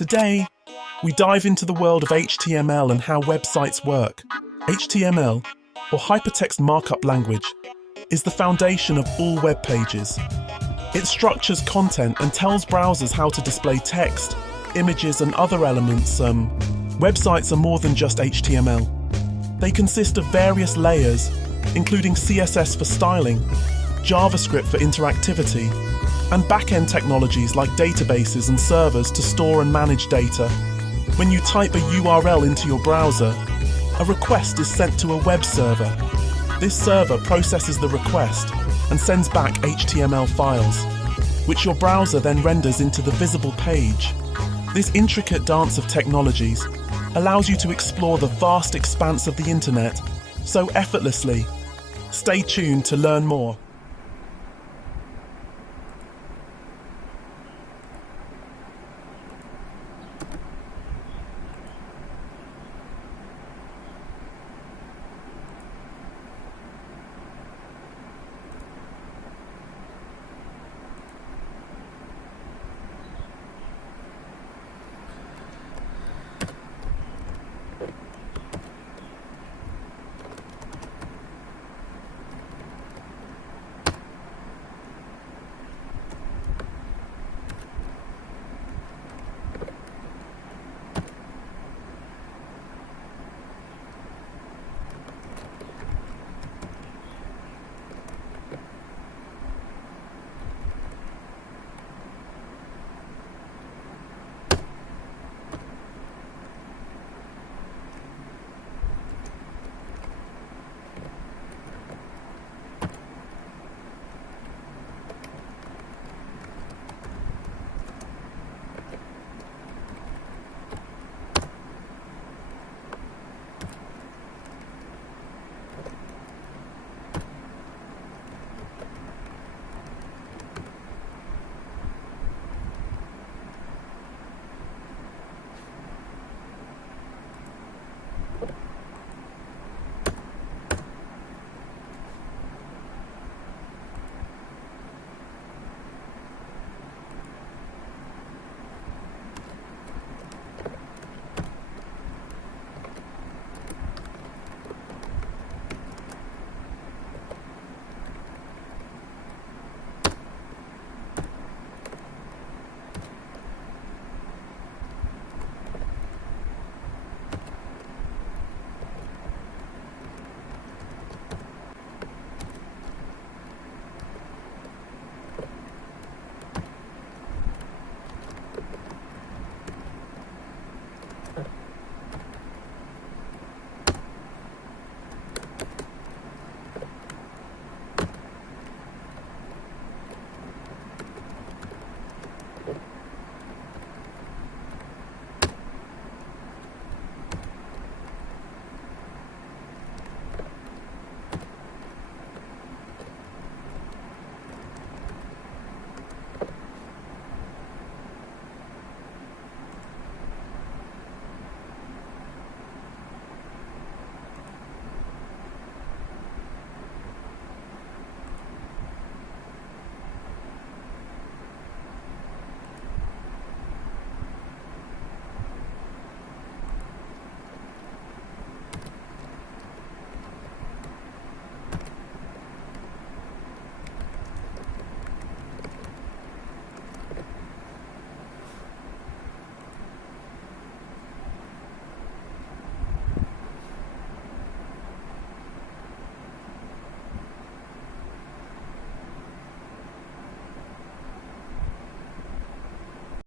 Today, we dive into the world of HTML and how websites work. HTML, or Hypertext Markup Language, is the foundation of all web pages. It structures content and tells browsers how to display text, images, and other elements. Websites are more than just HTML. They consist of various layers, including CSS for styling, JavaScript for interactivity, and back-end technologies like databases and servers to store and manage data. When you type a URL into your browser, a request is sent to a web server. This server processes the request and sends back HTML files, which your browser then renders into the visible page. This intricate dance of technologies allows you to explore the vast expanse of the internet so effortlessly. Stay tuned to learn more.